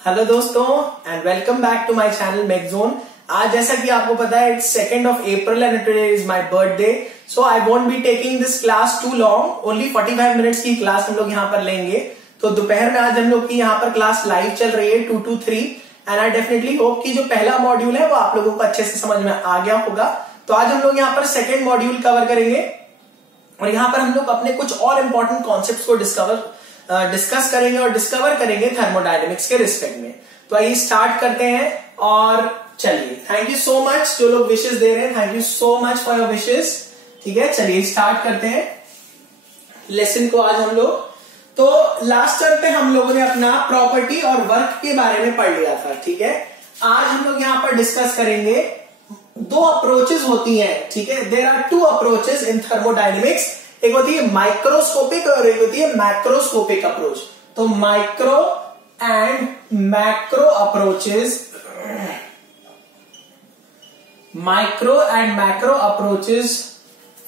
Hello दोस्तों and welcome back to my channel Magzone. आज जैसा कि आपको पता है it's 2nd of April and today is my birthday, so I won't be taking this class too long. Only 45 minutes की class हम लोग यहाँ पर लेंगे। तो दोपहर में आज हम लोग की यहाँ पर क्लास लाइव चल रही है 2 to 3 and I definitely hope कि जो पहला मॉड्यूल है वो आप लोगों को अच्छे से समझ में आ गया होगा। तो आज हम लोग यहाँ पर सेकेंड मॉड्यूल कवर करेंगे और यहाँ पर हम लोग अपने कुछ और इंपॉर्टेंट कॉन्सेप्ट्स को डिस्कस करेंगे और डिस्कवर करेंगे थर्मोडायनेमिक्स के रिस्पेक्ट में। तो आइए स्टार्ट करते हैं और चलिए, थैंक यू सो मच जो लोग विशेष दे रहे हैं, thank you so much for your wishes. ठीक है, चलिए स्टार्ट करते हैं लेसन को। आज हम लोग तो लास्ट टर्म पे हम लोगों ने अपना प्रॉपर्टी और वर्क के बारे में पढ़ लिया था। ठीक है, आज हम लोग यहां पर डिस्कस करेंगे दो अप्रोचेस होती हैं। ठीक है, there are two approaches in thermodynamics. एक होती है माइक्रोस्कोपिक और एक होती है मैक्रोस्कोपिक अप्रोच। तो micro and macro approaches, micro and macro approaches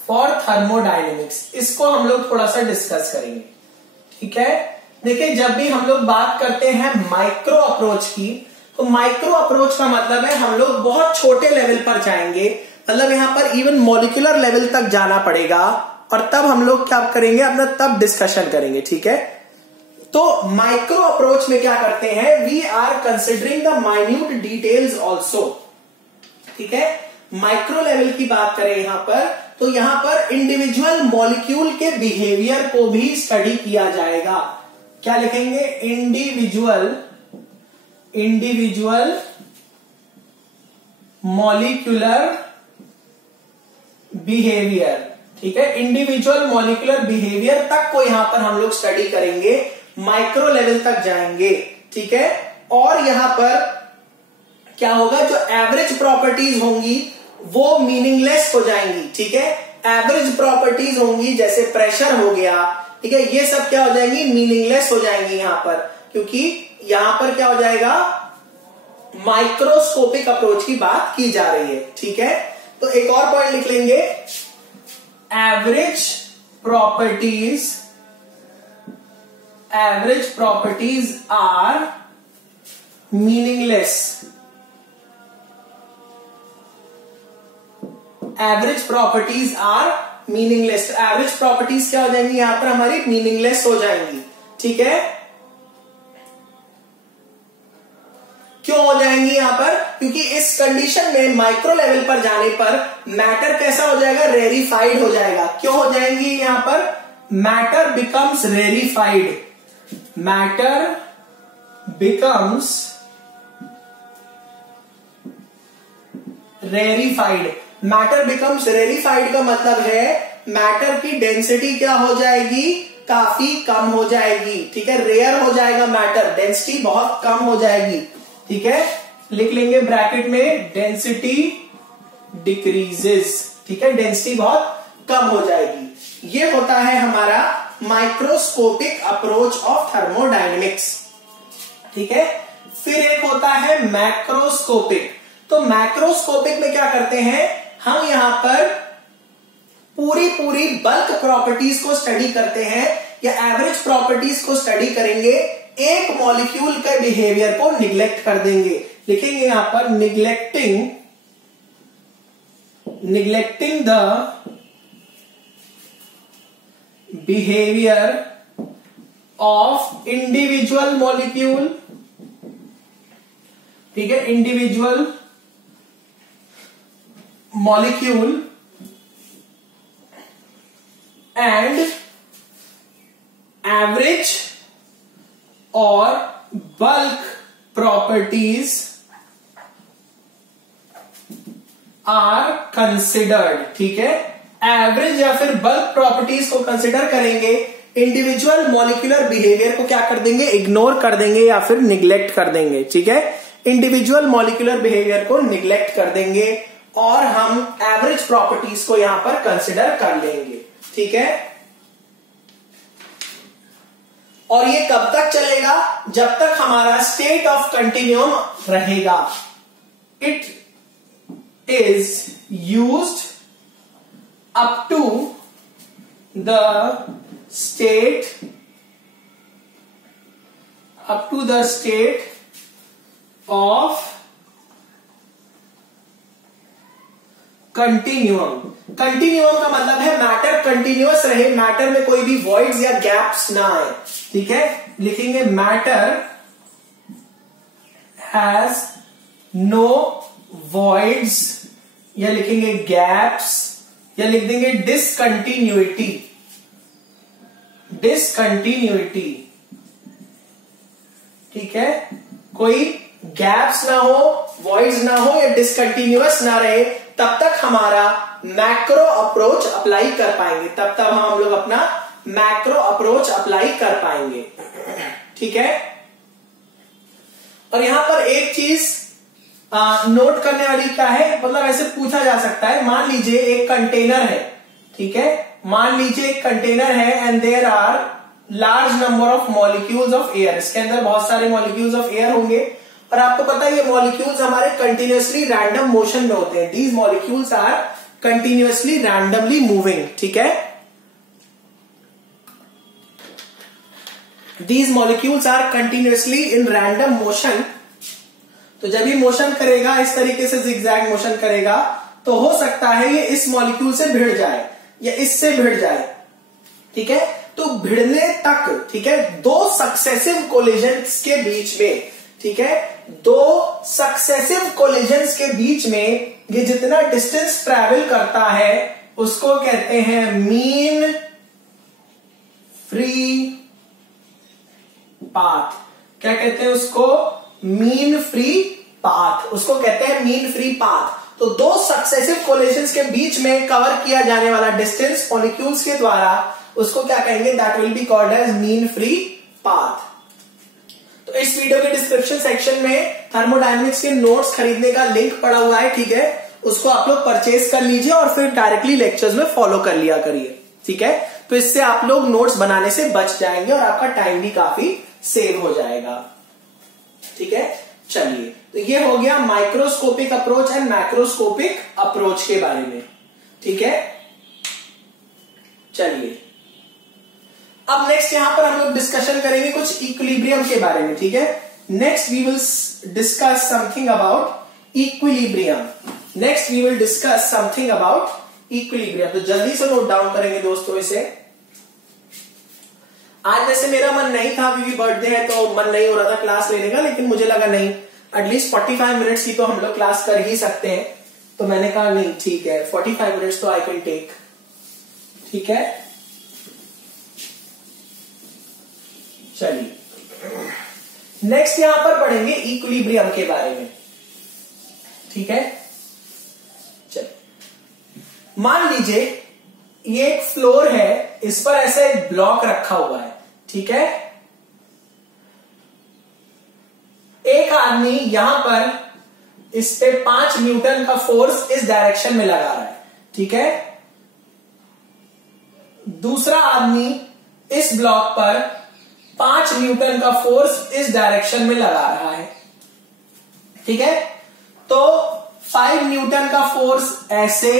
for thermodynamics, इसको हम लोग थोड़ा सा डिस्कस करेंगे। ठीक है, देखिए जब भी हम लोग बात करते हैं माइक्रो अप्रोच की, तो माइक्रो अप्रोच का मतलब है हम लोग बहुत छोटे लेवल पर जाएंगे, मतलब यहां पर इवन मॉलिक्यूलर लेवल तक जाना पड़ेगा और तब हम लोग क्या करेंगे, अपना तब डिस्कशन करेंगे। ठीक है, तो माइक्रो अप्रोच में क्या करते हैं, we are considering the minute details also. ठीक है, माइक्रो लेवल की बात करें यहां पर, तो यहां पर इंडिविजुअल मॉलिक्यूल के बिहेवियर को भी स्टडी किया जाएगा। क्या लिखेंगे, इंडिविजुअल मॉलिक्यूलर बिहेवियर। ठीक है, इंडिविजुअल मॉलिक्यूलर बिहेवियर तक को यहां पर हम लोग स्टडी करेंगे, माइक्रो लेवल तक जाएंगे। ठीक है, और यहां पर क्या होगा, जो एवरेज प्रॉपर्टीज होंगी वो मीनिंगलेस हो जाएंगी। ठीक है, एवरेज प्रॉपर्टीज होंगी जैसे प्रेशर हो गया, ठीक है, ये सब क्या हो जाएंगी, मीनिंगलेस हो जाएंगी यहां पर, क्योंकि यहां पर क्या हो जाएगा, माइक्रोस्कोपिक अप्रोच की बात की जा रही है। ठीक है, तो एक और पॉइंट लिख लेंगे, average properties are meaningless. Average properties are meaningless. Average properties क्या हो जाएंगी यहां पर हमारी, मीनिंगलेस हो जाएंगी। ठीक है, क्यों हो जाएंगी यहां पर, क्योंकि इस कंडीशन में माइक्रो लेवल पर जाने पर मैटर कैसा हो जाएगा, रेरिफाइड हो जाएगा। क्यों हो जाएंगी यहां पर, matter becomes rarefied. Matter becomes rarefied. Matter becomes rarefied का मतलब है मैटर की डेंसिटी क्या हो जाएगी, काफी कम हो जाएगी। ठीक है, रेयर हो जाएगा मैटर, डेंसिटी बहुत कम हो जाएगी। ठीक है, लिख लेंगे ब्रैकेट में, डेंसिटी डिक्रीजेस। ठीक है, डेंसिटी बहुत कम हो जाएगी। ये होता है हमारा माइक्रोस्कोपिक अप्रोच ऑफ थर्मोडायनेमिक्स। ठीक है, फिर एक होता है मैक्रोस्कोपिक। तो मैक्रोस्कोपिक में क्या करते हैं, हम यहां पर पूरी बल्क प्रॉपर्टीज को स्टडी करते हैं या एवरेज प्रॉपर्टीज को स्टडी करेंगे, एक मॉलिक्यूल के बिहेवियर को निग्लेक्ट कर देंगे। लिखेंगे यहां पर neglecting the behaviour of individual molecule. ठीक है, इंडिविजुअल मॉलिक्यूल एंड एवरेज और बल्क प्रॉपर्टीज आर कंसिडर्ड। ठीक है, एवरेज या फिर बल्क प्रॉपर्टीज को कंसिडर करेंगे, इंडिविजुअल मॉलिक्यूलर बिहेवियर को क्या कर देंगे, इग्नोर कर देंगे या फिर निग्लेक्ट कर देंगे। ठीक है, इंडिविजुअल मॉलिक्यूलर बिहेवियर को निग्लेक्ट कर देंगे और हम एवरेज प्रॉपर्टीज को यहां पर कंसिडर कर लेंगे। ठीक है, और ये कब तक चलेगा, जब तक हमारा स्टेट ऑफ कंटिन्यूम रहेगा। It is used up to the state of continuum. Continuum का मतलब है मैटर कंटिन्यूअस रहे, मैटर में कोई भी वॉइड्स या गैप्स ना आए। ठीक है, लिखेंगे मैटर हैज नो वॉइड्स, या लिखेंगे गैप्स, या लिख देंगे डिसकंटिन्यूटी। डिसकंटिन्यूटी, ठीक है, कोई गैप्स ना हो, वॉइड्स ना हो, या डिसकंटिन्यूअस ना रहे, तब तक हमारा मैक्रो अप्रोच अप्लाई कर पाएंगे, तब तक हम लोग अपना मैक्रो अप्रोच अप्लाई कर पाएंगे। ठीक है, और यहां पर एक चीज नोट करने वाली क्या है, मतलब ऐसे पूछा जा सकता है, मान लीजिए एक कंटेनर है, ठीक है, मान लीजिए एक कंटेनर है and there are large number of molecules of air, इसके अंदर बहुत सारे मॉलिक्यूल्स ऑफ एयर होंगे, और आपको पता है ये मॉलिक्यूल्स हमारे कंटिन्यूअसली रैंडम मोशन में होते हैं। These molecules are continuously randomly moving. ठीक है, these molecules are continuously in random motion. तो जब ये मोशन करेगा, इस तरीके से जिगजैग मोशन करेगा, तो हो सकता है ये इस मॉलिक्यूल से भिड़ जाए या इससे भिड़ जाए। ठीक है, तो भिड़ने तक, ठीक है, दो सक्सेसिव कोलिजन्स के बीच में, ठीक है, दो सक्सेसिव कोलिजन्स के बीच में ये जितना डिस्टेंस ट्रैवल करता है उसको कहते हैं मीन फ्री पाथ। क्या कहते हैं उसको? मीन फ्री पाथ, उसको कहते हैं मीन फ्री पाथ। तो दो सक्सेसिव कोलिजन्स के बीच में कवर किया जाने वाला डिस्टेंस मॉलिक्यूल्स के द्वारा, उसको क्या कहेंगे? That will be called as mean free path. तो इस वीडियो के डिस्क्रिप्शन सेक्शन में थर्मोडायनेमिक्स के नोट्स खरीदने का लिंक पड़ा हुआ है, ठीक है, उसको आप लोग परचेज कर लीजिए और फिर डायरेक्टली लेक्चर्स में फॉलो कर लिया करिए। ठीक है, तो इससे आप लोग नोट्स बनाने से बच जाएंगे और आपका टाइम भी काफी सेव हो जाएगा। ठीक है, चलिए, तो ये हो गया microscopic approach and macroscopic approach के बारे में। ठीक है, चलिए, अब नेक्स्ट यहां पर हम लोग डिस्कशन करेंगे कुछ इक्विलिब्रियम के बारे में। ठीक है, next we will discuss something about equilibrium. Next we will discuss something about equilibrium. तो जल्दी से नोट डाउन करेंगे दोस्तों इसे। आज वैसे मेरा मन नहीं था क्योंकि बर्थडे है तो मन नहीं हो रहा था क्लास लेने का, लेकिन मुझे लगा नहीं, एटलीस्ट 45 मिनट्स की तो हम लोग क्लास कर ही सकते हैं, तो मैंने कहा नहीं ठीक है, 45 मिनट्स तो आई कैन टेक। ठीक है, चलिए, नेक्स्ट यहां पर पढ़ेंगे इक्विलिब्रियम के बारे में। ठीक है, चलिए, मान लीजिए ये एक फ्लोर है, इस पर ऐसा एक ब्लॉक रखा हुआ है। ठीक है, एक आदमी यहां पर इस पे 5 न्यूटन का फोर्स इस डायरेक्शन में लगा रहा है। ठीक है, दूसरा आदमी इस ब्लॉक पर 5 न्यूटन का फोर्स इस डायरेक्शन में लगा रहा है। ठीक है, तो 5 न्यूटन का फोर्स ऐसे,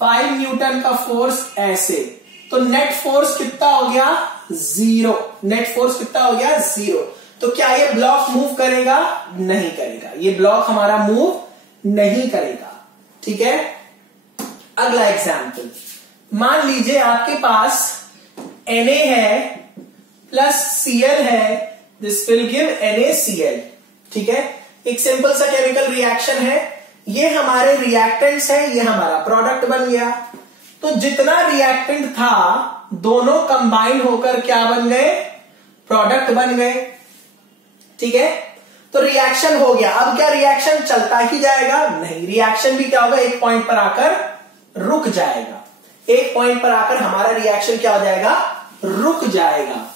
5 न्यूटन का फोर्स ऐसे, तो नेट फोर्स कितना हो गया? 0। नेट फोर्स कितना हो गया? 0। तो क्या ये ब्लॉक मूव करेगा? नहीं करेगा, ये ब्लॉक हमारा मूव नहीं करेगा। ठीक है, अगला एग्जाम्पल, मान लीजिए आपके पास Na है प्लस Cl है, दिस विल गिव NaCl। ठीक है, एक सिंपल सा केमिकल रिएक्शन है, ये हमारे रिएक्टेंट्स है, ये हमारा प्रोडक्ट बन गया। तो जितना रिएक्टेंट था दोनों कंबाइन होकर क्या बन गए? प्रोडक्ट बन गए। ठीक है, तो रिएक्शन हो गया। अब क्या रिएक्शन चलता ही जाएगा? नहीं, रिएक्शन भी क्या होगा? एक पॉइंट पर आकर रुक जाएगा। एक पॉइंट पर आकर हमारा रिएक्शन क्या हो जाएगा? रुक जाएगा।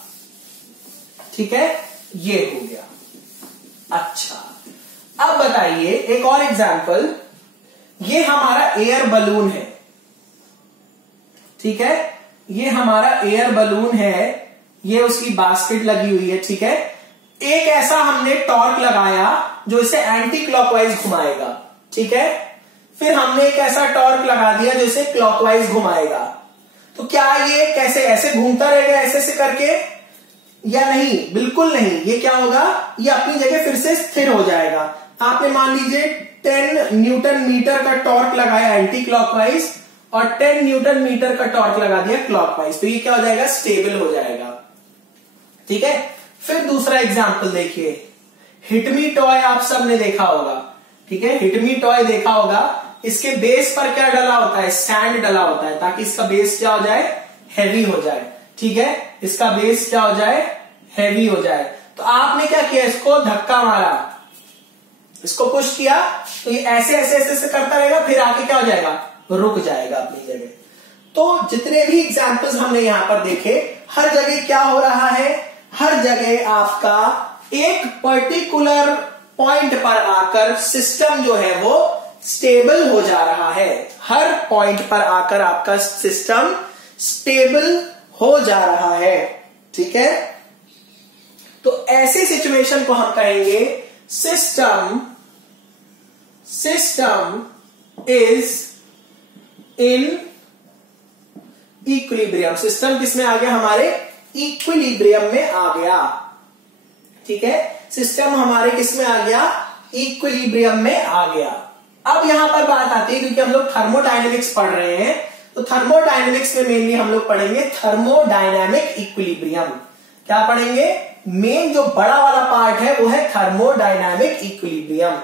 ठीक है, ये हो गया। अच्छा, अब बताइए एक और एग्जांपल, ये हमारा एयर बलून है। ठीक है, ये हमारा एयर बलून है, ये उसकी बास्केट लगी हुई है। ठीक है, एक ऐसा हमने टॉर्क लगाया जो इसे एंटी क्लॉकवाइज घुमाएगा। ठीक है, फिर हमने एक ऐसा टॉर्क लगा दिया जो इसे क्लॉकवाइज घुमाएगा। तो क्या ये कैसे ऐसे घूमता रहेगा ऐसे से करके? या नहीं, बिल्कुल नहीं। ये क्या होगा? ये अपनी जगह फिर से स्थिर हो जाएगा। आपने मान लीजिए 10 न्यूटन मीटर का टॉर्क लगाया एंटी क्लॉकवाइज और 10 न्यूटन मीटर का टॉर्क लगा दिया क्लॉकवाइज, तो ये क्या हो जाएगा, स्टेबल हो जाएगा। ठीक है, फिर दूसरा एग्जाम्पल देखिए, हिटमी टॉय आप सबने देखा होगा। ठीक है, हिटमी टॉय देखा होगा, इसके बेस पर क्या डला होता है, सैंड डला होता है, ताकि इसका बेस क्या हो जाए, हैवी हो जाए। ठीक है, इसका बेस क्या हो जाए, हैवी हो जाए। तो आपने क्या किया, इसको धक्का मारा, इसको पुश किया, तो ये ऐसे ऐसे ऐसे ऐसे करता रहेगा, फिर आके क्या हो जाएगा, रुक जाएगा अपनी जगह। तो जितने भी एग्जाम्पल्स हमने यहां पर देखे, हर जगह क्या हो रहा है, हर जगह आपका एक पर्टिकुलर पॉइंट पर आकर सिस्टम जो है वो स्टेबल हो जा रहा है। हर पॉइंट पर आकर आपका सिस्टम स्टेबल हो जा रहा है। ठीक है, तो ऐसे सिचुएशन को हम कहेंगे system is in equilibrium. System किसमें आ गया, हमारे इक्विलिब्रियम में आ गया। ठीक है, सिस्टम हमारे किसमें आ गया, इक्विलिब्रियम में आ गया। अब यहां पर बात आती है, क्योंकि हम लोग थर्मोडायनेमिक्स पढ़ रहे हैं, तो थर्मोडायनेमिक्स में मेनली हम लोग पढ़ेंगे थर्मोडायनेमिक इक्विलिब्रियम। क्या पढ़ेंगे, मेन जो बड़ा वाला पार्ट है वो है thermodynamic equilibrium.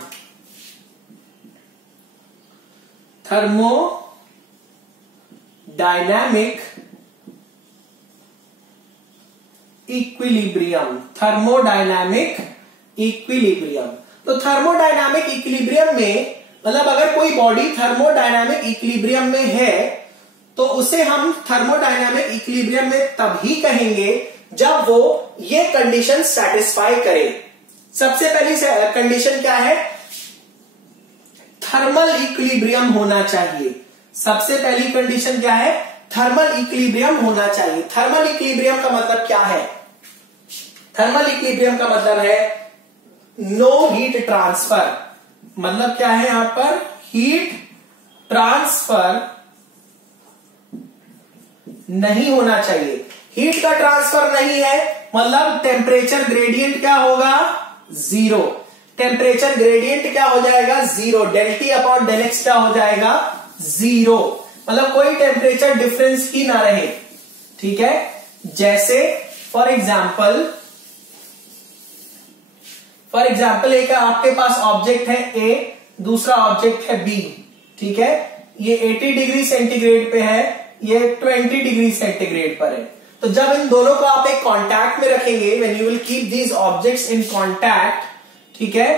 Thermodynamic equilibrium, thermodynamic equilibrium. तो थर्मोडायनेमिक इक्विलिब्रियम में मतलब अगर कोई बॉडी थर्मोडायनेमिक इक्विलिब्रियम में है तो उसे हम थर्मोडायनेमिक इक्विलिब्रियम में तभी कहेंगे जब वो ये कंडीशन सेटिस्फाई करे। सबसे पहली कंडीशन क्या है, थर्मल इक्विलिब्रियम होना चाहिए। सबसे पहली कंडीशन क्या है, थर्मल इक्विलिब्रियम होना चाहिए। थर्मल इक्विलिब्रियम का मतलब क्या है, थर्मल इक्विलिब्रियम का मतलब है नो हीट ट्रांसफर। मतलब क्या है यहां पर, हीट ट्रांसफर नहीं होना चाहिए। हीट का ट्रांसफर नहीं है मतलब टेम्परेचर ग्रेडियंट क्या होगा, जीरो। टेम्परेचर ग्रेडियंट क्या हो जाएगा, zero. Del T upon del X क्या हो जाएगा, जीरो। मतलब कोई टेम्परेचर डिफरेंस ही ना रहे। ठीक है, जैसे फॉर एग्जाम्पल एक आपके पास ऑब्जेक्ट है ए, दूसरा ऑब्जेक्ट है बी। ठीक है, ये 80 डिग्री सेंटीग्रेड पे है, ये 20 डिग्री सेंटीग्रेड पर है। तो जब इन दोनों को आप एक कांटेक्ट में रखेंगे, when you will keep these objects in contact, ठीक है,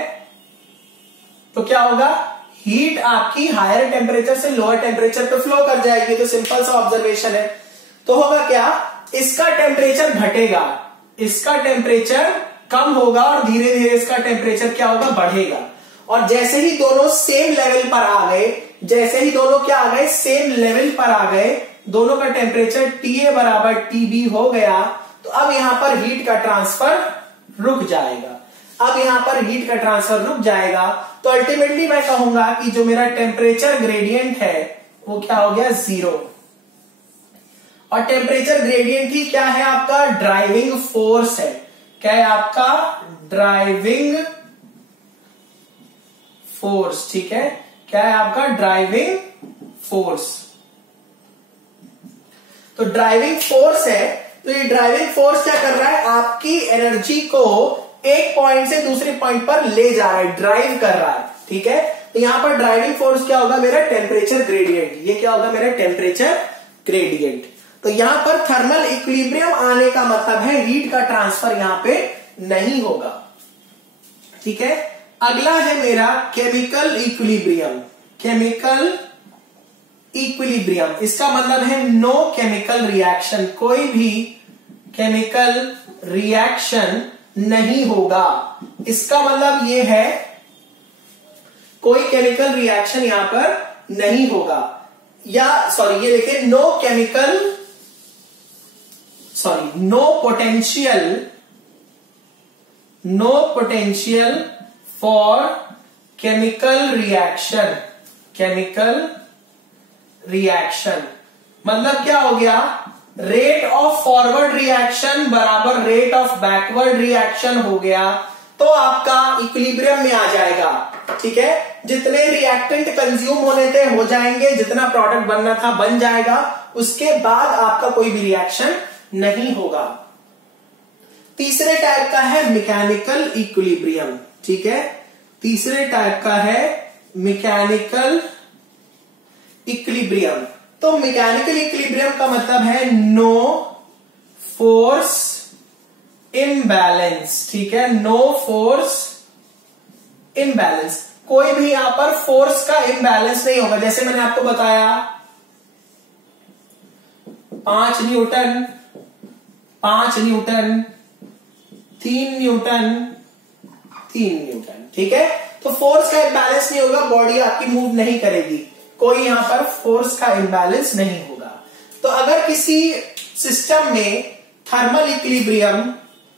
तो क्या होगा, हीट आपकी हायर टेम्परेचर से लोअर टेम्परेचर पे फ्लो कर जाएगी। तो सिंपल सा ऑब्जर्वेशन है। तो होगा क्या, इसका टेम्परेचर घटेगा, इसका टेम्परेचर कम होगा और धीरे धीरे इसका टेम्परेचर क्या होगा, बढ़ेगा। और जैसे ही दोनों सेम लेवल पर आ गए, जैसे ही दोनों क्या आ गए, सेम लेवल पर आ गए, दोनों का टेम्परेचर TA बराबर TB हो गया, तो अब यहां पर हीट का ट्रांसफर रुक जाएगा। अब यहां पर हीट का ट्रांसफर रुक जाएगा, तो अल्टीमेटली मैं कहूंगा कि जो मेरा टेम्परेचर ग्रेडियंट है वो क्या हो गया, जीरो। और टेम्परेचर ग्रेडियंट ही क्या है, आपका ड्राइविंग फोर्स है। क्या है आपका, ड्राइविंग फोर्स। ठीक है, क्या है आपका, ड्राइविंग फोर्स। तो ड्राइविंग फोर्स है, तो ये ड्राइविंग फोर्स क्या कर रहा है, आपकी एनर्जी को एक पॉइंट से दूसरे पॉइंट पर ले जा रहा है, ड्राइव कर रहा है। ठीक है, तो यहां पर ड्राइविंग फोर्स क्या होगा, मेरा टेम्परेचर ग्रेडियंट। ये क्या होगा, मेरा टेम्परेचर ग्रेडियंट। तो यहां पर थर्मल इक्विलिब्रियम आने का मतलब है हीट का ट्रांसफर यहां पे नहीं होगा। ठीक है, अगला है मेरा केमिकल इक्विलिब्रियम। केमिकल इक्विलिब्रियम, इसका मतलब है नो केमिकल रिएक्शन, कोई भी केमिकल रिएक्शन नहीं होगा। इसका मतलब ये है कोई केमिकल रिएक्शन यहां पर नहीं होगा, या सॉरी ये देखिए, no potential for chemical reaction. मतलब क्या हो गया, रेट ऑफ फॉरवर्ड रिएक्शन बराबर रेट ऑफ बैकवर्ड रिएक्शन हो गया, तो आपका इक्विलिब्रियम में आ जाएगा। ठीक है, जितने रिएक्टेंट कंज्यूम होने थे हो जाएंगे, जितना प्रोडक्ट बनना था बन जाएगा, उसके बाद आपका कोई भी रिएक्शन नहीं होगा। तीसरे टाइप का है मैकेनिकल इक्विलिब्रियम। ठीक है, तीसरे टाइप का है मैकेनिकल इक्विलिब्रियम। तो मैकेनिकल इक्विलिब्रियम का मतलब है नो फोर्स इम्बैलेंस। ठीक है, नो फोर्स इम्बैलेंस, कोई भी यहां पर फोर्स का इम्बैलेंस नहीं होगा। जैसे मैंने आपको बताया 5 न्यूटन, 5 न्यूटन, 3 न्यूटन, 3 न्यूटन। ठीक है, तो फोर्स का इम्बैलेंस नहीं होगा, बॉडी आपकी मूव नहीं करेगी, कोई यहां पर फोर्स का इम्बैलेंस नहीं होगा। तो अगर किसी सिस्टम में थर्मल इक्विलिब्रियम,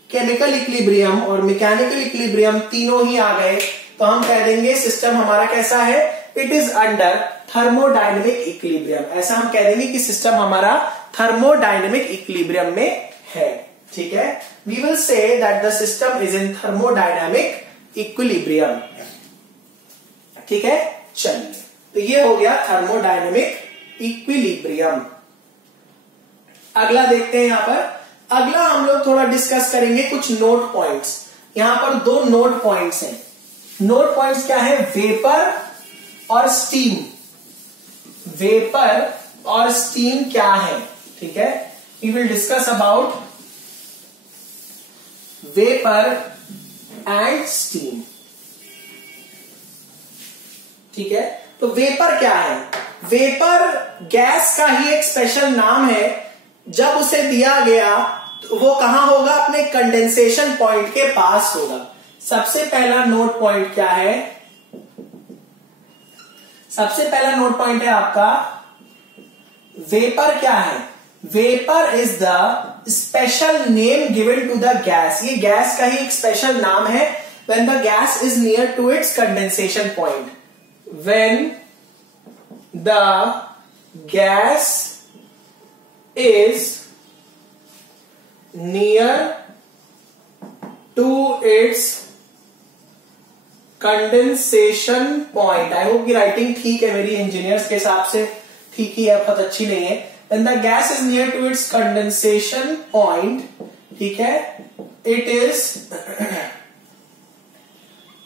केमिकल इक्विलिब्रियम और मैकेनिकल इक्विलिब्रियम तीनों ही आ गए तो हम कह देंगे सिस्टम हमारा कैसा है, it is under thermodynamic equilibrium. ऐसा हम कह देंगे कि सिस्टम हमारा थर्मोडायनेमिक इक्विलिब्रियम में है। ठीक है, we will say that the system is in thermodynamic equilibrium. ठीक है, चलिए, तो ये हो गया थर्मोडायनेमिक इक्विलिब्रियम। अगला देखते हैं, यहां पर अगला हम लोग थोड़ा डिस्कस करेंगे कुछ नोट पॉइंट्स। यहां पर 2 नोट पॉइंट्स हैं। नोट पॉइंट्स क्या है, वेपर और स्टीम। वेपर और स्टीम क्या है? ठीक है, we will discuss about vapour and steam. ठीक है, तो वेपर क्या है? वेपर गैस का ही एक स्पेशल नाम है। जब उसे दिया गया तो वो कहां होगा, अपने कंडेंसेशन पॉइंट के पास होगा। सबसे पहला नोट पॉइंट क्या है? सबसे पहला नोट पॉइंट है आपका वेपर क्या है? Vapour is the special name given to the gas. ये गैस का ही एक स्पेशल नाम है। When the gas is near to its condensation point, when the gas is near to its condensation point। I hope की writing ठीक है मेरी, इंजीनियर्स के हिसाब से ठीक ही है, बहुत अच्छी नहीं है। when the gas is near to its condensation point, ठीक है, it is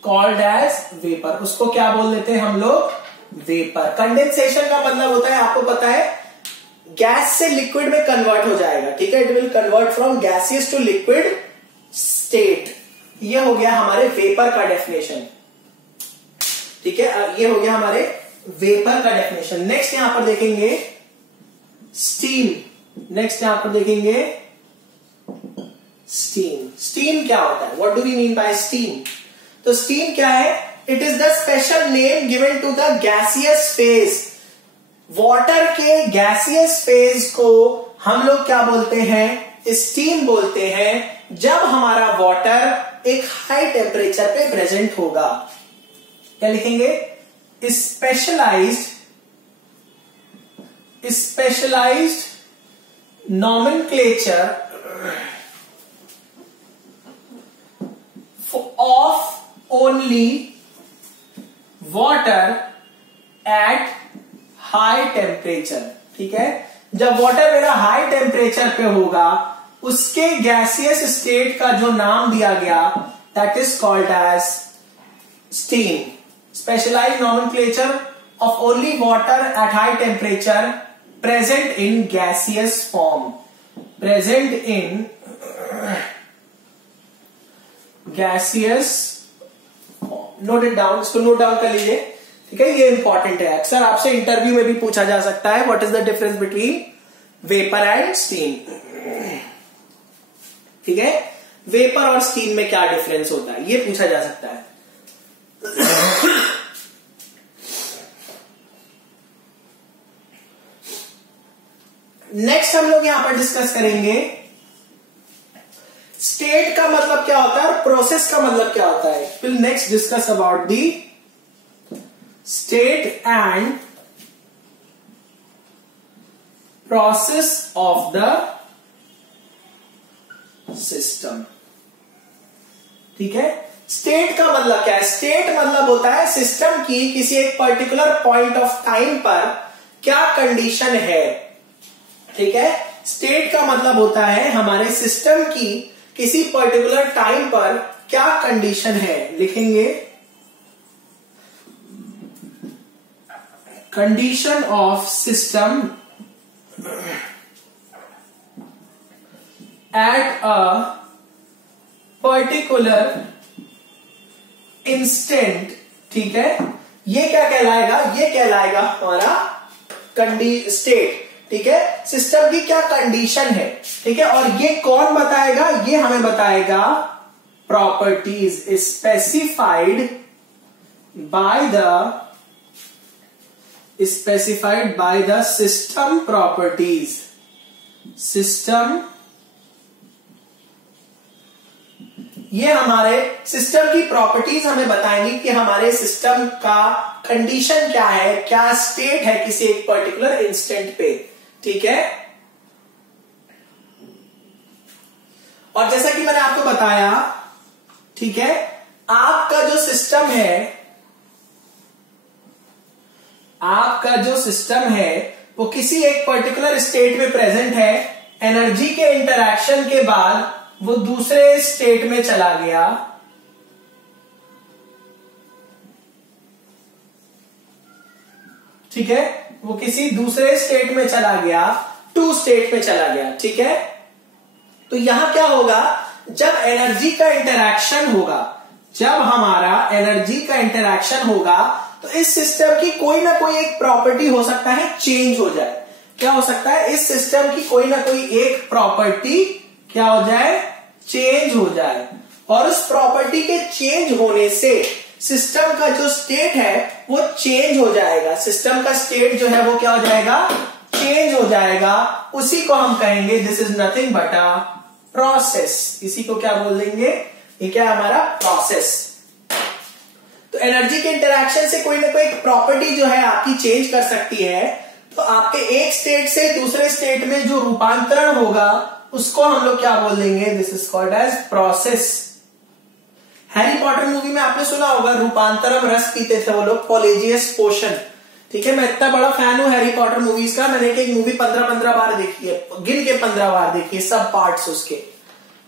called as vapor। उसको क्या बोल देते हैं हम लोग? वेपर। कंडेंसेशन का मतलब होता है, आपको पता है, गैस से लिक्विड में कन्वर्ट हो जाएगा। ठीक है, it will convert from gaseous to liquid state. ये हो गया हमारे वेपर का डेफिनेशन। ठीक है, ये हो गया हमारे वेपर का डेफिनेशन। नेक्स्ट यहां पर देखेंगे स्टीम। नेक्स्ट यहां पर देखेंगे स्टीम। स्टीम क्या होता है? What do we mean by steam? तो स्टीम क्या है? It is the special name given to the gaseous phase. Water के गैसियस फेज को हम लोग क्या बोलते हैं? स्टीम बोलते हैं। जब हमारा वाटर एक हाई टेम्परेचर पे प्रेजेंट होगा, क्या लिखेंगे? Specialised nomenclature of only water at high temperature. ठीक है, जब वाटर मेरा हाई टेम्परेचर पे होगा, उसके गैसियस स्टेट का जो नाम दिया गया, that is called as steam. Specialised nomenclature of only water at high temperature present in gaseous form. Present in gaseous form. Note it down, इसको नोट डाउन कर लीजिए। ठीक है, ये इंपॉर्टेंट है, अक्सर आपसे इंटरव्यू में भी पूछा जा सकता है, what is the difference between vapour and steam. ठीक है, वेपर और स्टीम में क्या डिफरेंस होता है, ये पूछा जा सकता है। नेक्स्ट हम लोग यहां पर डिस्कस करेंगे स्टेट का मतलब क्या होता है और प्रोसेस का मतलब क्या होता है। Will next discuss about the state and process of the system। ठीक है, स्टेट का मतलब क्या है? स्टेट मतलब होता है सिस्टम की किसी एक पर्टिकुलर पॉइंट ऑफ टाइम पर क्या कंडीशन है। ठीक है, स्टेट का मतलब होता है हमारे सिस्टम की किसी पर्टिकुलर टाइम पर क्या कंडीशन है। लिखेंगे condition of system at a particular instant. ठीक है, ये क्या कहलाएगा? ये कहलाएगा हमारा स्टेट। ठीक है, सिस्टम की क्या कंडीशन है। ठीक है, और ये कौन बताएगा? ये हमें बताएगा properties specified by the system properties. System, ये हमारे सिस्टम की प्रॉपर्टीज हमें बताएंगी कि हमारे सिस्टम का कंडीशन क्या है, क्या स्टेट है किसी एक पर्टिकुलर इंस्टेंट पे। ठीक है, और जैसा कि मैंने आपको बताया, ठीक है, आपका जो सिस्टम है वो किसी एक पर्टिकुलर स्टेट में प्रेजेंट है। एनर्जी के इंटरैक्शन के बाद वो दूसरे स्टेट में चला गया। ठीक है, वो किसी दूसरे स्टेट में चला गया, टू स्टेट में चला गया। ठीक है, तो यहां क्या होगा? जब एनर्जी का इंटरैक्शन होगा, जब हमारा एनर्जी का इंटरैक्शन होगा तो इस सिस्टम की कोई ना कोई एक प्रॉपर्टी हो सकता है चेंज हो जाए। क्या हो सकता है? इस सिस्टम की कोई ना कोई एक प्रॉपर्टी क्या हो जाए? चेंज हो जाए। और उस प्रॉपर्टी के चेंज होने से सिस्टम का जो स्टेट है वो चेंज हो जाएगा। सिस्टम का स्टेट जो है वो क्या हो जाएगा? चेंज हो जाएगा। उसी को हम कहेंगे this is nothing but a process. इसी को क्या बोल देंगे? ये क्या हमारा प्रोसेस। तो एनर्जी के इंटरैक्शन से कोई ना कोई प्रॉपर्टी जो है आपकी चेंज कर सकती है। तो आपके एक स्टेट से दूसरे स्टेट में जो रूपांतरण होगा उसको हम लोग क्या बोल देंगे? This is called as process. Harry Potter movie में आपने सुना होगा रूपांतरम रस पीते थे वो लोग, पॉलेजियस पोशन। ठीक है, मैं इतना बड़ा फैन हूं हैरी पॉटर मूवीज का। मैंने एक मूवी 15 बार देखी है, गिन के 15 बार देखी है, सब पार्ट्स उसके,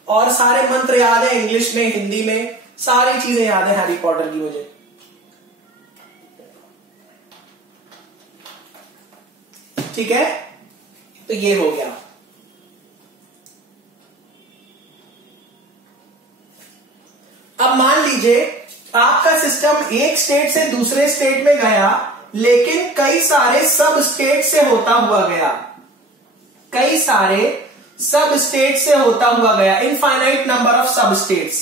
और सारे मंत्र याद है, इंग्लिश में, हिंदी में, सारी चीजें याद है हैरी पॉटर की मुझे। ठीक है, तो ये हो गया। अब मान लीजिए आपका सिस्टम एक स्टेट से दूसरे स्टेट में गया, लेकिन कई सारे सब स्टेट से होता हुआ गया, कई सारे सब स्टेट से होता हुआ गया। इनफाइनाइट नंबर ऑफ सब स्टेट्स,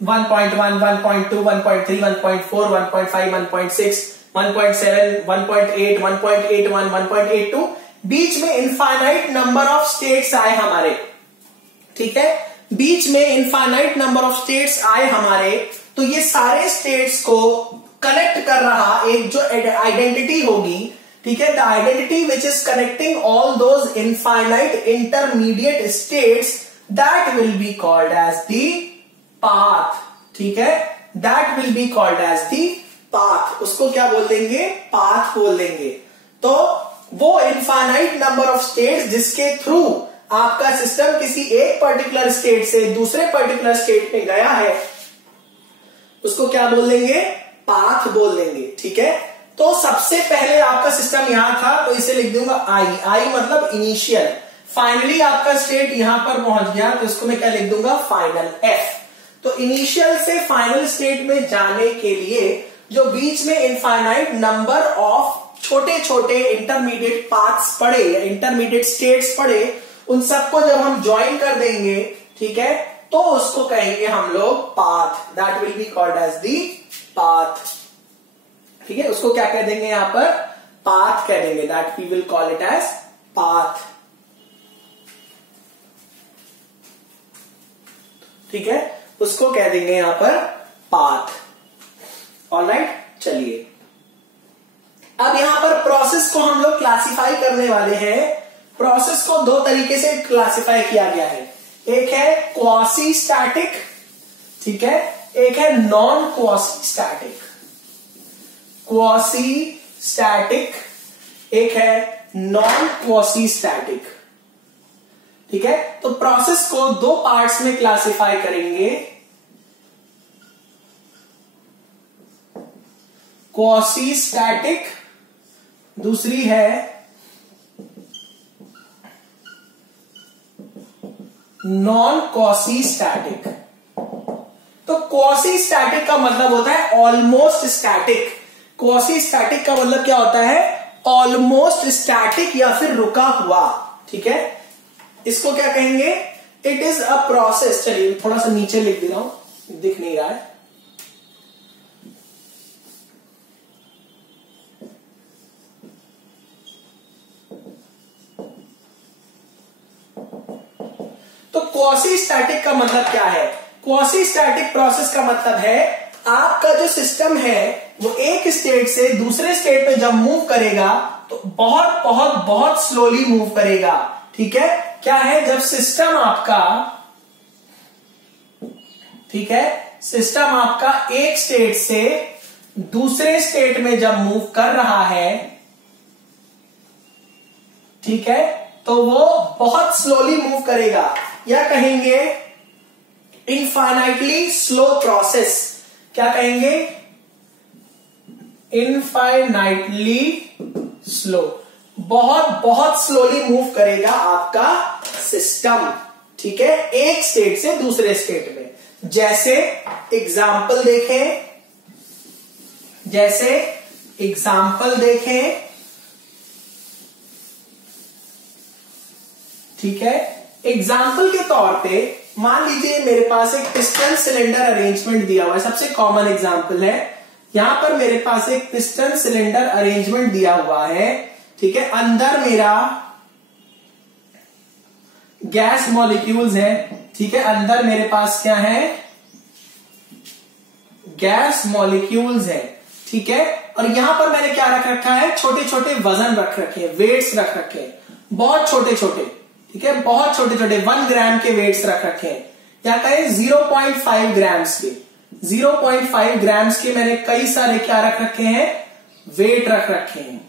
1.1, 1.2, 1.3, 1.4, 1.5, 1.6, 1.7, 1.8, 1.81, 1.82, बीच में इनफाइनाइट नंबर ऑफ स्टेट्स आए हमारे। ठीक है, बीच में इनफाइनाइट नंबर ऑफ स्टेट्स आए हमारे। तो ये सारे स्टेट्स को कनेक्ट कर रहा एक जो आइडेंटिटी होगी, ठीक है, the identity which is connecting all those infinite intermediate states, that will be called as the path. ठीक है, that will be called as the path. उसको क्या बोल देंगे? पाथ बोल देंगे। तो वो इनफाइनाइट नंबर ऑफ स्टेट्स जिसके थ्रू आपका सिस्टम किसी एक पर्टिकुलर स्टेट से दूसरे पर्टिकुलर स्टेट में गया है, उसको क्या बोल देंगे? पाथ बोल देंगे। ठीक है, तो सबसे पहले आपका सिस्टम यहां था, तो इसे लिख दूंगा आई मतलब इनिशियल। फाइनली आपका स्टेट यहां पर पहुंच गया, तो इसको मैं क्या लिख दूंगा? Final, F. तो इनिशियल से फाइनल स्टेट में जाने के लिए जो बीच में इनफाइनाइट नंबर ऑफ छोटे छोटे इंटरमीडिएट पाथ्स पड़े या इंटरमीडिएट स्टेट्स पड़े, उन सबको जब हम ज्वाइन कर देंगे, ठीक है, तो उसको कहेंगे हम लोग path. That will be called as the path. ठीक है, उसको क्या कह देंगे? यहां पर पाथ कह देंगे। That we will call it as path. ठीक है, उसको कह देंगे यहां पर पाथ। ऑलराइट, चलिए अब यहां पर प्रोसेस को हम लोग क्लासिफाई करने वाले हैं। प्रोसेस को दो तरीके से क्लासिफाई किया गया है। एक है क्वासी स्टैटिक, ठीक है, एक है non quasi static, quasi static, एक है नॉन क्वासी स्टैटिक। ठीक है, तो प्रोसेस को दो पार्ट्स में क्लासिफाई करेंगे, क्वासी स्टैटिक, दूसरी है नॉन क्वासी स्टैटिक। तो क्वासी स्टैटिक का मतलब होता है ऑलमोस्ट स्टैटिक। क्वासी स्टैटिक का मतलब क्या होता है? ऑलमोस्ट स्टैटिक या फिर रुका हुआ। ठीक है, इसको क्या कहेंगे? It is a process. चलिए थोड़ा सा नीचे लिख दे रहा हूं, दिख नहीं रहा है। तो क्वासी स्टैटिक का मतलब क्या है? क्वासी स्टैटिक प्रोसेस का मतलब है आपका जो सिस्टम है वो एक स्टेट से दूसरे स्टेट में जब मूव करेगा तो बहुत बहुत बहुत स्लोली मूव करेगा। ठीक है, क्या है? जब सिस्टम आपका, ठीक है, सिस्टम आपका एक स्टेट से दूसरे स्टेट में जब मूव कर रहा है, ठीक है, तो वो बहुत स्लोली मूव करेगा, या कहेंगे इनफाइनाइटली स्लो प्रोसेस। क्या कहेंगे? इनफाइनाइटली स्लो, बहुत बहुत स्लोली मूव करेगा आपका सिस्टम। ठीक है, एक स्टेट से दूसरे स्टेट में। जैसे एग्जाम्पल देखें, जैसे एग्जाम्पल देखें, ठीक है, एग्जाम्पल के तौर पे मान लीजिए मेरे पास एक पिस्टन सिलेंडर अरेंजमेंट दिया हुआ है। सबसे कॉमन एग्जाम्पल है, यहां पर मेरे पास एक पिस्टन सिलेंडर अरेंजमेंट दिया हुआ है। ठीक है, अंदर मेरा गैस मॉलिक्यूल्स है। ठीक है, अंदर मेरे पास क्या है? गैस मॉलिक्यूल्स है। ठीक है, और यहां पर मैंने क्या रख रखा है? छोटे छोटे वजन रख रखे हैं, वेट्स रख रखे हैं, बहुत छोटे छोटे। ठीक है, बहुत छोटे छोटे 1 ग्राम के वेट्स रख रखे हैं, या कहें 0.5 ग्राम्स के, 0.5 ग्राम्स के मैंने कई सारे क्या रख रखे हैं? वेट रख रखे हैं।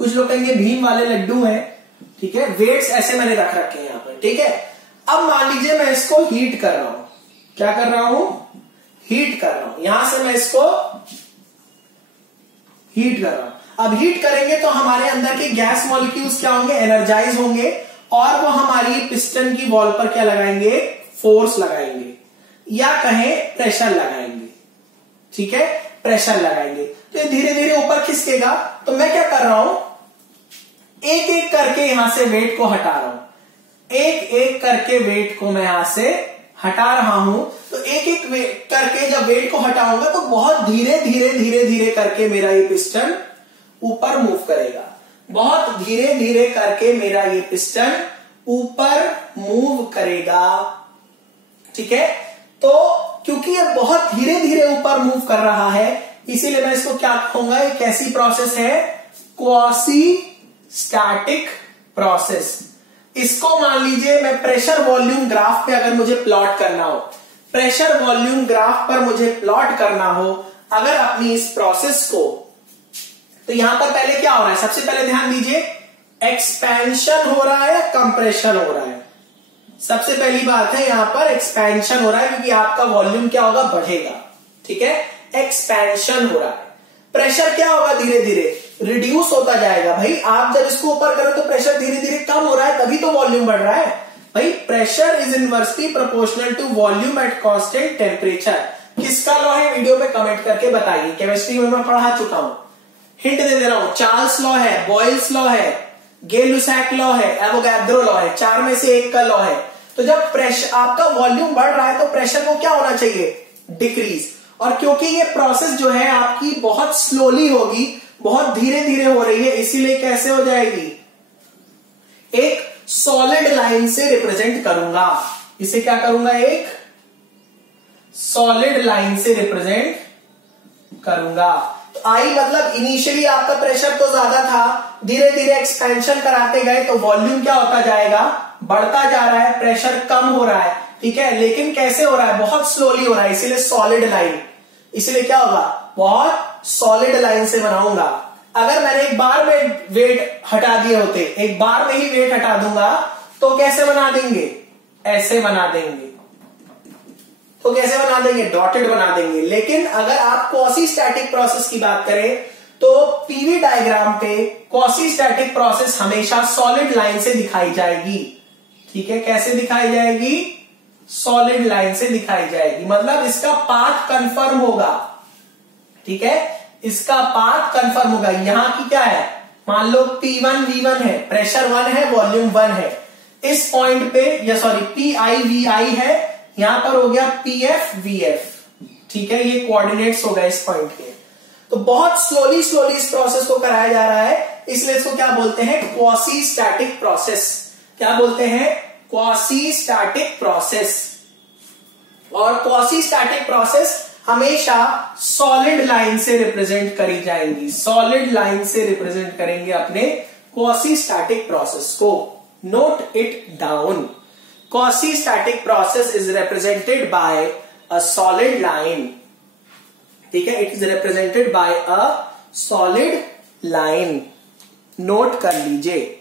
कुछ लोग कहेंगे भीम वाले लड्डू हैं। ठीक है, वेट्स ऐसे मैंने रख रखे हैं यहां पर। ठीक है, अब मान लीजिए मैं इसको हीट कर रहा हूं। क्या कर रहा हूं? हीट कर रहा हूं। यहां से मैं इसको हीट कर रहा हूं। अब हीट करेंगे तो हमारे अंदर के गैस मॉलिक्यूल्स क्या होंगे? एनर्जाइज होंगे, और वो हमारी पिस्टन की वॉल पर क्या लगाएंगे? फोर्स लगाएंगे, या कहें प्रेशर लगाएंगे। ठीक है, प्रेशर लगाएंगे, तो ये धीरे धीरे ऊपर खिसकेगा। तो मैं क्या कर रहा हूं? एक एक करके यहां से वेट को हटा रहा हूं, एक एक करके वेट को मैं यहां से हटा रहा हूं। तो एक एक करके जब वेट को हटाऊंगा तो बहुत धीरे धीरे धीरे धीरे करके मेरा ये पिस्टन ऊपर मूव करेगा। बहुत धीरे धीरे करके मेरा ये पिस्टन ऊपर मूव करेगा। ठीक है, तो क्योंकि ये बहुत धीरे धीरे ऊपर मूव कर रहा है, इसीलिए मैं इसको क्या कहूंगा? एक कैसी प्रोसेस है? Quasi static process. इसको मान लीजिए मैं प्रेशर वॉल्यूम ग्राफ पे अगर मुझे प्लॉट करना हो, प्रेशर वॉल्यूम ग्राफ पर मुझे प्लॉट करना हो अगर अपनी इस प्रोसेस को, तो यहां पर पहले क्या हो रहा है? सबसे पहले ध्यान दीजिए, एक्सपेंशन हो रहा है या कंप्रेशन हो रहा है? सबसे पहली बात है यहां पर एक्सपेंशन हो रहा है, क्योंकि आपका वॉल्यूम क्या होगा? बढ़ेगा। ठीक है, एक्सपेंशन हो रहा है। प्रेशर क्या होगा? धीरे धीरे रिड्यूस होता जाएगा। भाई आप जब इसको ऊपर करो तो प्रेशर धीरे धीरे कम हो रहा है, तभी तो वॉल्यूम बढ़ रहा है। भाई pressure is inversely proportional to volume at constant temperature. किसका लॉ है? वीडियो में कमेंट करके बताइए। केमिस्ट्री में मैं पढ़ा चुका हूं, हिंट दे रहा हूं। चार्ल्स लॉ है, बॉयल्स लॉ है, गे-लुसैक लॉ है, एवोगैड्रो लॉ है, चार में से एक का लॉ है। तो जब प्रेशर आपका वॉल्यूम बढ़ रहा है तो प्रेशर को क्या होना चाहिए? डिक्रीज। और क्योंकि ये प्रोसेस जो है आपकी बहुत स्लोली होगी, बहुत धीरे धीरे हो रही है, इसीलिए कैसे हो जाएगी? एक सॉलिड लाइन से रिप्रेजेंट करूंगा। इसे क्या करूंगा? एक सॉलिड लाइन से रिप्रेजेंट करूंगा। तो आई मतलब इनिशियली आपका प्रेशर तो ज्यादा था, धीरे धीरे एक्सपेंशन कराते गए तो वॉल्यूम क्या होता जाएगा? बढ़ता जा रहा है, प्रेशर कम हो रहा है। ठीक है, लेकिन कैसे हो रहा है, बहुत स्लोली हो रहा है, इसीलिए सॉलिड लाइन, इसीलिए क्या होगा, बहुत सॉलिड लाइन से बनाऊंगा। अगर मैंने एक बार में वेट हटा दिए होते, एक बार में ही वेट हटा दूंगा, तो कैसे बना देंगे, ऐसे बना देंगे, तो कैसे बना देंगे, डॉटेड बना देंगे। लेकिन अगर आप क्वासी स्टैटिक प्रोसेस की बात करें तो पीवी डायग्राम पे क्वासी स्टैटिक प्रोसेस हमेशा सॉलिड लाइन से दिखाई जाएगी। ठीक है, कैसे दिखाई जाएगी, सॉलिड लाइन से दिखाई जाएगी, मतलब इसका पाथ कंफर्म होगा। ठीक है, इसका पाथ कंफर्म होगा। यहां की क्या है, मान लो P1 V1 है, प्रेशर 1 है, वॉल्यूम 1 है, इस पॉइंट पे या सॉरी PI VI है, यहां पर हो गया PF VF। ठीक है, ये कोऑर्डिनेट्स हो गए इस पॉइंट के। तो बहुत स्लोली इस प्रोसेस को कराया जा रहा है, इसलिए इसको क्या बोलते हैं, क्वासी स्टैटिक प्रोसेस। क्या बोलते हैं, क्वासी स्टैटिक प्रोसेस। और क्वासी स्टैटिक प्रोसेस हमेशा सॉलिड लाइन से रिप्रेजेंट करी जाएंगी, सॉलिड लाइन से रिप्रेजेंट करेंगे अपने क्वासी स्टैटिक प्रोसेस को। Note it down, quasi static process is represented by a solid line. ठीक है, it is represented by a solid line, note कर लीजिए।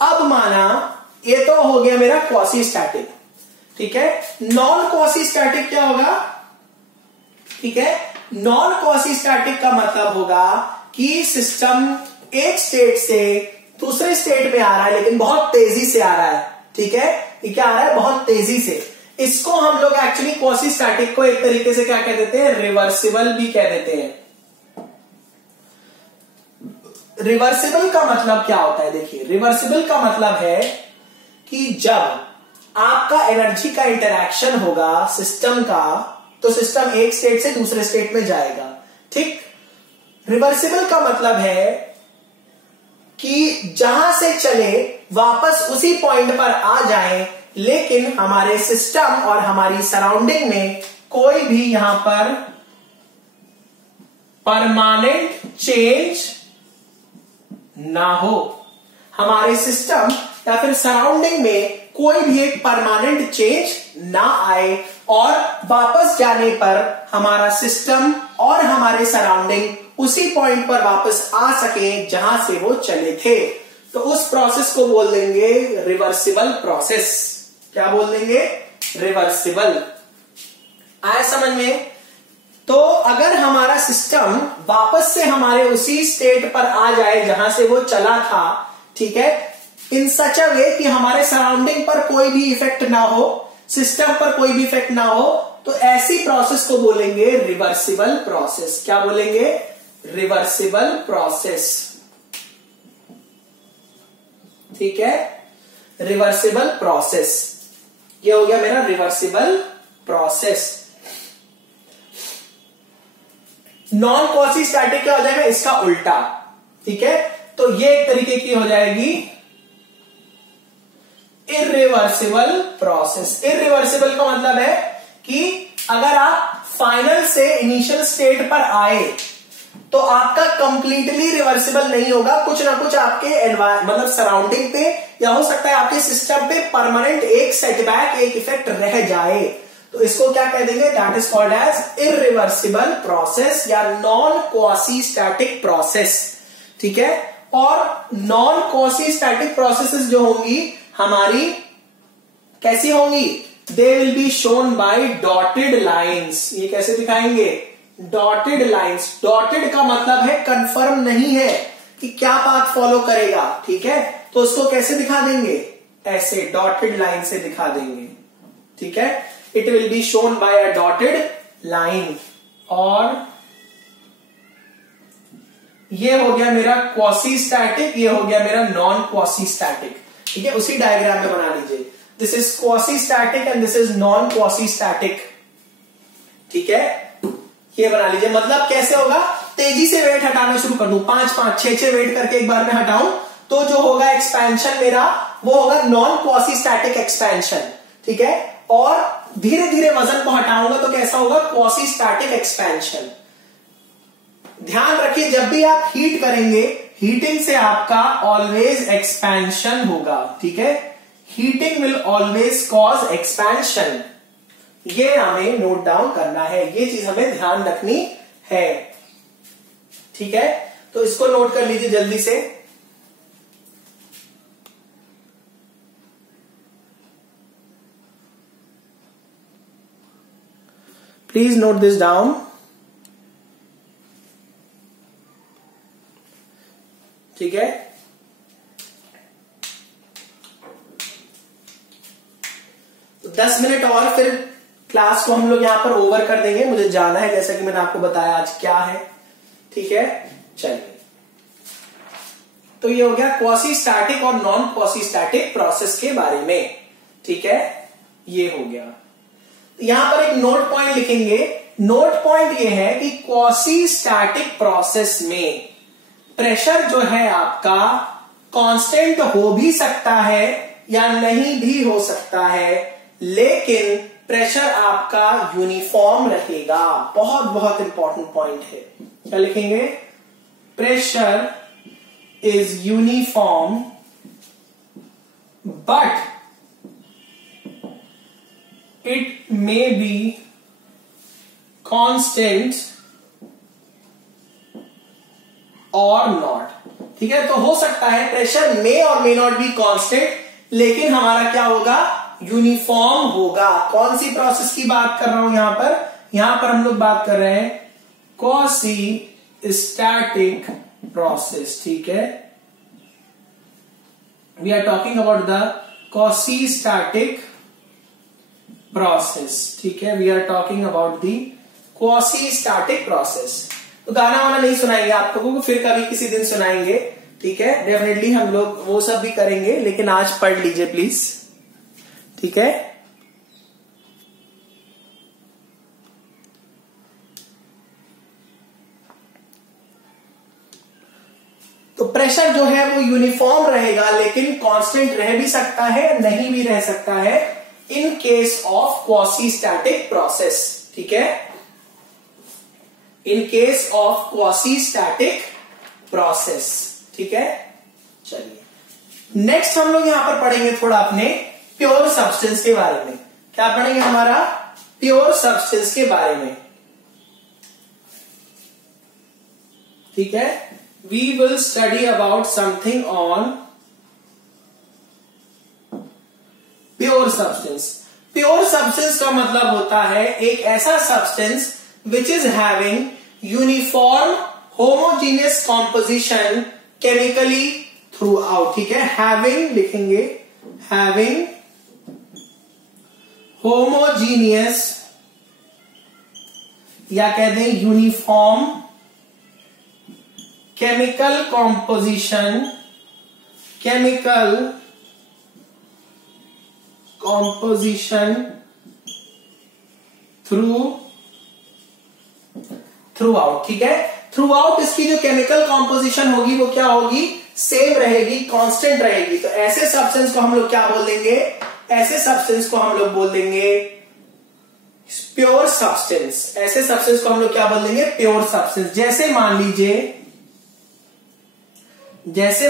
अब माना ये तो हो गया मेरा क्वासी स्टैटिक। ठीक है, नॉन क्वासी स्टैटिक क्या होगा, ठीक है, नॉन क्वासी स्टैटिक का मतलब होगा कि सिस्टम एक स्टेट से दूसरे स्टेट में आ रहा है, लेकिन बहुत तेजी से आ रहा है। ठीक है, ये क्या आ रहा है, बहुत तेजी से। इसको हम लोग एक्चुअली क्वासी स्टैटिक को एक तरीके से क्या कह देते हैं, रिवर्सिबल भी कह देते हैं। रिवर्सिबल का मतलब क्या होता है, देखिए, रिवर्सिबल का मतलब है कि जब आपका एनर्जी का इंटरैक्शन होगा सिस्टम का, तो सिस्टम एक स्टेट से दूसरे स्टेट में जाएगा। ठीक, रिवर्सिबल का मतलब है कि जहां से चले वापस उसी पॉइंट पर आ जाए, लेकिन हमारे सिस्टम और हमारी सराउंडिंग में कोई भी यहां पर परमानेंट चेंज ना हो। हमारे सिस्टम या फिर सराउंडिंग में कोई भी एक परमानेंट चेंज ना आए, और वापस जाने पर हमारा सिस्टम और हमारे सराउंडिंग उसी पॉइंट पर वापस आ सके जहां से वो चले थे। तो उस प्रोसेस को बोल देंगे रिवर्सिबल प्रोसेस। क्या बोल देंगे, रिवर्सिबल। आया समझ में? तो अगर हमारा सिस्टम वापस से हमारे उसी स्टेट पर आ जाए जहां से वो चला था, ठीक है, इन सच अ वे कि हमारे सराउंडिंग पर कोई भी इफेक्ट ना हो, सिस्टम पर कोई भी इफेक्ट ना हो, तो ऐसी प्रोसेस को बोलेंगे रिवर्सिबल प्रोसेस। क्या बोलेंगे, रिवर्सिबल प्रोसेस। ठीक है, रिवर्सिबल प्रोसेस, ये हो गया मेरा reversible process. Non quasi static क्या हो जाएगा, इसका उल्टा। ठीक है, तो ये एक तरीके की हो जाएगी इरिवर्सिबल प्रोसेस। इरिवर्सिबल का मतलब है कि अगर आप फाइनल से इनिशियल स्टेट पर आए तो आपका कंप्लीटली रिवर्सिबल नहीं होगा, कुछ ना कुछ आपके मतलब सराउंडिंग पे या हो सकता है आपके सिस्टम पे परमानेंट एक सेटबैक, एक इफेक्ट रह जाए। तो इसको क्या कह देंगे, that is called as irreversible process या नॉन क्वासी स्टैटिक प्रोसेस। ठीक है, और नॉन क्वासी स्टैटिक प्रोसेसेस जो होंगी हमारी कैसी होंगी, they will be shown by dotted lines. ये कैसे दिखाएंगे, डॉटेड लाइंस। डॉटेड का मतलब है कंफर्म नहीं है कि क्या पाथ फॉलो करेगा। ठीक है, तो उसको कैसे दिखा देंगे, ऐसे डॉटेड लाइन से दिखा देंगे। ठीक है, it will be shown by a dotted line. और ये हो गया मेरा क्वासी स्टैटिक, ये हो गया मेरा नॉन क्वासी स्टैटिक। ठीक है, उसी डायग्राम में बना लीजिए, this is quasi static and this is non quasi static. ठीक है, ये बना लीजिए। मतलब कैसे होगा, तेजी से वेट हटाना शुरू कर दूं, 5-5 6-6 वेट करके एक बार में हटाऊं, तो जो होगा एक्सपेंशन मेरा वो होगा नॉन क्वासी स्टैटिक एक्सपेंशन। ठीक है, और धीरे धीरे वजन को हटाऊंगा तो कैसा होगा, क्वासी स्टैटिक एक्सपेंशन। ध्यान रखिए, जब भी आप हीट करेंगे, हीटिंग से आपका ऑलवेज एक्सपेंशन होगा। ठीक है, heating will always cause expansion. ये हमें नोट डाउन करना है, ये चीज हमें ध्यान रखनी है। ठीक है, तो इसको नोट कर लीजिए जल्दी से। Please note this down. ठीक है, तो 10 मिनट और फिर क्लास को हम लोग यहां पर ओवर कर देंगे। मुझे जाना है, जैसा कि मैंने आपको बताया आज क्या है। ठीक है, चलिए, तो ये हो गया क्वासी स्टैटिक और नॉन क्वासी स्टैटिक प्रोसेस के बारे में। ठीक है, ये हो गया। यहां पर एक नोट पॉइंट लिखेंगे। नोट पॉइंट ये है कि क्वासी स्टैटिक प्रोसेस में प्रेशर जो है आपका कांस्टेंट हो भी सकता है या नहीं भी हो सकता है, लेकिन प्रेशर आपका यूनिफॉर्म रहेगा। बहुत बहुत इंपॉर्टेंट पॉइंट है। क्या लिखेंगे? Pressure is uniform but it may be constant or not। ठीक है, तो हो सकता है प्रेशर में और मे नॉट बी कांस्टेंट, लेकिन हमारा क्या होगा? यूनिफॉर्म होगा। कौन सी प्रोसेस की बात कर रहा हूं यहां पर? यहां पर हम लोग बात कर रहे हैं क्वासी स्टैटिक प्रोसेस। ठीक है, we are talking about the quasi static process. ठीक है, we are talking about the quasi static process. तो गाना वाना नहीं सुनाएंगे आप लोगों को, फिर कभी किसी दिन सुनाएंगे। ठीक है, डेफिनेटली हम लोग वो सब भी करेंगे, लेकिन आज पढ़ लीजिए प्लीज। ठीक है, तो प्रेशर जो है वो यूनिफॉर्म रहेगा, लेकिन कांस्टेंट रह भी सकता है, नहीं भी रह सकता है in case of quasi static process. ठीक है, in case of quasi static process. ठीक है, चलिए नेक्स्ट हम लोग यहां पर पढ़ेंगे थोड़ा अपने प्योर सब्सटेंस के बारे में। क्या पढ़ेंगे? हमारा प्योर सब्सटेंस के बारे में। ठीक है, we will study about something on pure substance. Pure substance का मतलब होता है एक ऐसा substance which is having uniform homogeneous composition chemically throughout. ठीक है, हैविंग लिखेंगे, हैविंग होमोजीनियस या कहते हैं uniform chemical composition, chemical composition throughout. ठीक है, थ्रू आउट इसकी जो केमिकल कॉम्पोजिशन होगी वो क्या होगी? सेम रहेगी, कांस्टेंट रहेगी। तो ऐसे सब्सटेंस को हम लोग क्या बोल देंगे? ऐसे सब्सटेंस को हम लोग बोल देंगे प्योर सब्सटेंस। ऐसे सब्सटेंस को हम लोग क्या बोल देंगे? Pure substance. जैसे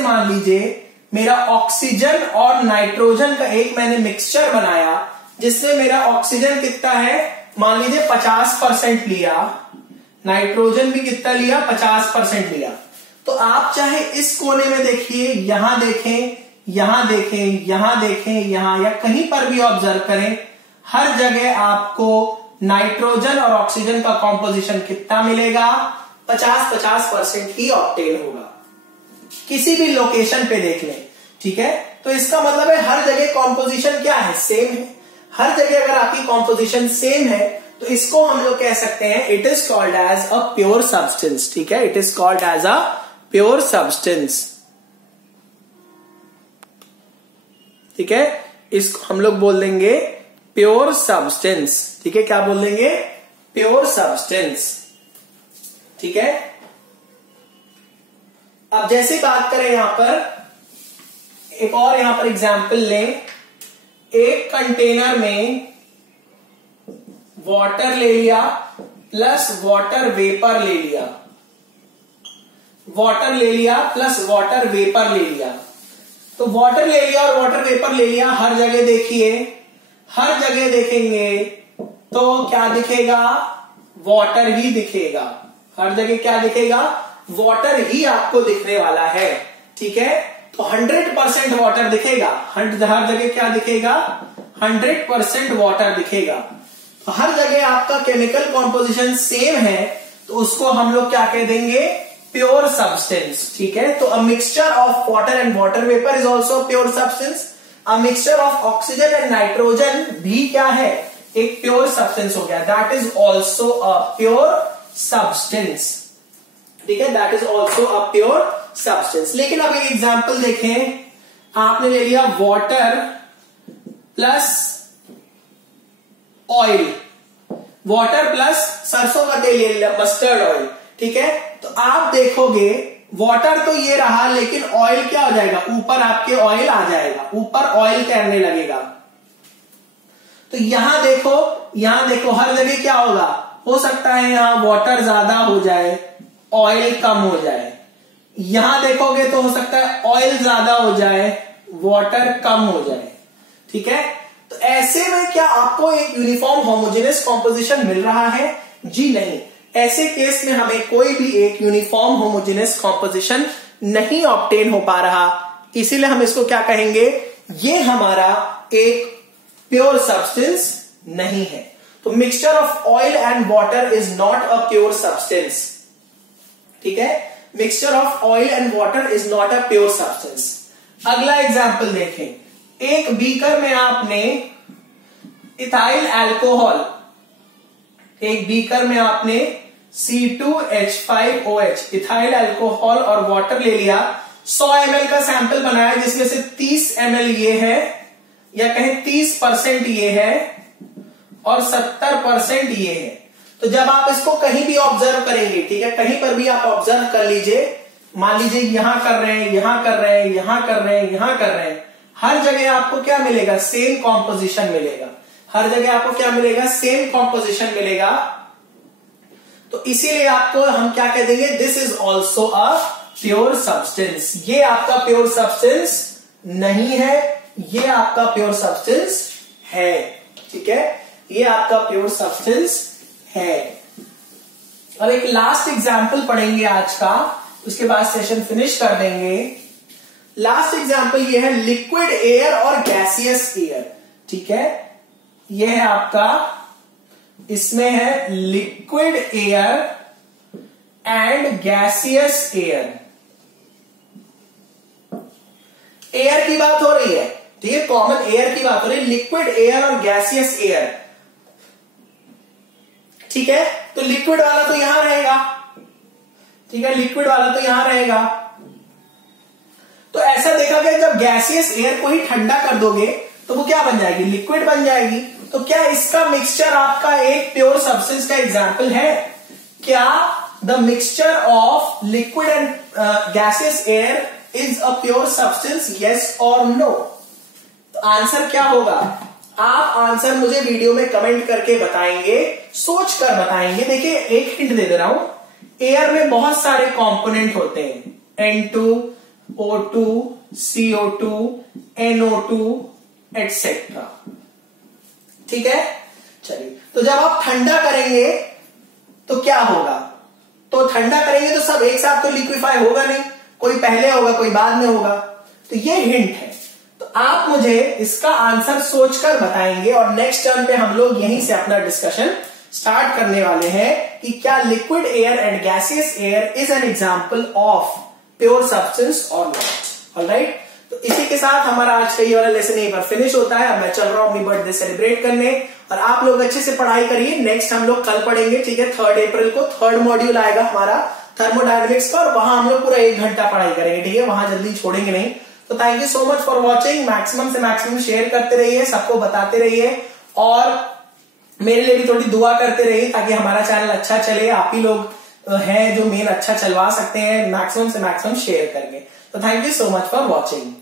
मान लीजिए मेरा ऑक्सीजन और नाइट्रोजन का एक मैंने मिक्सचर बनाया, जिसमें मेरा ऑक्सीजन कितना है? मान लीजिए 50% लिया, नाइट्रोजन भी कितना लिया? 50% लिया। तो आप चाहे इस कोने में देखिए, यहां देखें, यहां देखें, यहां देखें, यहां या कहीं पर भी ऑब्जर्व करें, हर जगह आपको नाइट्रोजन और ऑक्सीजन का कॉम्पोजिशन कितना मिलेगा? 50-50% ही ऑब्टेन होगा। किसी भी लोकेशन पे देख लें। ठीक है, तो इसका मतलब है हर जगह कॉम्पोजिशन क्या है? सेम है। हर जगह अगर आपकी कॉम्पोजिशन सेम है तो इसको हम लोग कह सकते हैं it is called as a pure substance. ठीक है, it is called as a pure substance. ठीक है, इसको हम लोग बोल देंगे प्योर सब्सटेंस। ठीक है, क्या बोल देंगे? Pure substance. ठीक है, अब जैसे बात करें यहां पर एक और यहां पर एग्जाम्पल लें। एक कंटेनर में वाटर ले लिया प्लस वाटर वेपर ले लिया, वाटर ले लिया प्लस वाटर वेपर ले लिया। तो वाटर ले लिया और वाटर वेपर ले लिया, हर जगह देखिए, हर जगह देखेंगे तो क्या दिखेगा, वाटर ही दिखेगा। हर जगह क्या दिखेगा, वाटर ही आपको दिखने वाला है। ठीक है, तो 100% वाटर दिखेगा, हर जगह क्या दिखेगा, 100% वाटर दिखेगा। तो हर जगह आपका केमिकल कॉम्पोजिशन सेम है, तो उसको हम लोग क्या कह देंगे, प्योर सब्सटेंस। ठीक है, तो a mixture of water and water vapour is also pure substance. A mixture of oxygen and nitrogen भी क्या है, एक प्योर सब्सटेंस हो गया, that is also a pure substance. ठीक है, that is also a pure substance. लेकिन अब एक एग्जाम्पल देखें, आपने ले लिया water plus oil, water plus सरसों का तेल ले लिया, मस्टर्ड ऑयल। ठीक है, तो आप देखोगे वाटर तो ये रहा, लेकिन ऑयल क्या हो जाएगा, ऊपर आपके ऑयल आ जाएगा, ऊपर ऑयल तैरने लगेगा। तो यहां देखो हर जगह क्या होगा, हो सकता है यहां वाटर ज्यादा हो जाए, ऑयल कम हो जाए। यहां देखोगे तो हो सकता है ऑयल ज्यादा हो जाए, वाटर कम हो जाए। ठीक है, तो ऐसे में क्या आपको एक यूनिफॉर्म होमोजेनियस कॉम्पोजिशन मिल रहा है? जी नहीं, ऐसे केस में हमें कोई भी एक यूनिफॉर्म होमोजेनियस कॉम्पोजिशन नहीं ऑब्टेन हो पा रहा, इसीलिए हम इसको क्या कहेंगे, ये हमारा एक प्योर सब्सटेंस नहीं है। तो mixture of oil and water is not a pure substance. ठीक है, mixture of oil and water is not a pure substance. अगला एग्जाम्पल देखें, एक बीकर में आपने इथाइल अल्कोहल, एक बीकर में आपने C2H5OH इथाइल अल्कोहल और वाटर ले लिया, 100 ml का सैंपल बनाया, जिसमें से 30 ml ये है, या कहें 30% ये है और 70% ये है। तो जब आप इसको कहीं भी ऑब्जर्व करेंगे, ठीक है, कहीं पर भी आप ऑब्जर्व कर लीजिए, मान लीजिए यहां कर रहे हैं, यहां कर रहे हैं, यहां कर रहे हैं, यहां कर रहे हैं, हर जगह आपको क्या मिलेगा, सेम कॉम्पोजिशन मिलेगा। हर जगह आपको क्या मिलेगा, सेम कॉम्पोजिशन मिलेगा। तो इसीलिए आपको हम क्या कह देंगे, this is also a pure substance. ये आपका प्योर सब्सटेंस नहीं है, ये आपका प्योर सब्सटेंस है। ठीक है, ये आपका प्योर सब्सटेंस है। अब एक लास्ट एग्जाम्पल पढ़ेंगे आज का, उसके बाद सेशन फिनिश कर देंगे। लास्ट एग्जाम्पल ये है लिक्विड एयर और गैसियस एयर। ठीक है, ये है आपका, इसमें है liquid air and gaseous air. Air की बात हो रही है, ठीक है, कॉमन एयर की बात हो रही है, लिक्विड एयर और गैसियस एयर। ठीक है, तो लिक्विड वाला तो यहां रहेगा, ठीक है, लिक्विड वाला तो यहां रहेगा। तो ऐसा देखा गया जब गैसियस एयर को ही ठंडा कर दोगे तो वो क्या बन जाएगी, लिक्विड बन जाएगी। तो क्या इसका मिक्सचर आपका एक प्योर सब्सटेंस का एग्जाम्पल है? क्या the mixture of liquid and gaseous air is a pure substance, yes और नो? तो आंसर क्या होगा, आप आंसर मुझे वीडियो में कमेंट करके बताएंगे, सोच कर बताएंगे। देखिए एक हिंट दे रहा हूं, एयर में बहुत सारे कंपोनेंट होते हैं, N2, O2, CO2, NO2 etcetera. ठीक है, चलिए, तो जब आप ठंडा करेंगे तो क्या होगा, तो ठंडा करेंगे तो सब एक साथ तो लिक्विफाई होगा नहीं, कोई पहले होगा कोई बाद में होगा। तो ये हिंट है, तो आप मुझे इसका आंसर सोचकर बताएंगे और नेक्स्ट टर्न पे हम लोग यहीं से अपना डिस्कशन स्टार्ट करने वाले हैं कि क्या liquid air and gaseous air is an example of pure substance और नॉट। ऑलराइट, तो इसी के साथ हमारा आज का ये वाला लेसन यहीं पर फिनिश होता है। अब मैं चल रहा हूं अपनी बर्थडे सेलिब्रेट करने, और आप लोग अच्छे से पढ़ाई करिए। नेक्स्ट हम लोग कल पढ़ेंगे, ठीक है, 3 अप्रैल को 3rd मॉड्यूल आएगा हमारा थर्मोडायनेमिक्स का, और वहां हम लोग पूरा 1 घंटा पढ़ाई करेंगे, ठीक है, वहां जल्दी छोड़ेंगे नहीं। तो thank you so much for watching. Maximum से मैक्सिमम शेयर करते रहिए, सबको बताते रहिए, और मेरे लिए भी थोड़ी दुआ करते रहिए ताकि हमारा चैनल अच्छा चले। आप ही लोग हैं जो मेन अच्छा चलवा सकते हैं मैक्सिमम से मैक्सिमम शेयर करके। तो thank you so much for watching.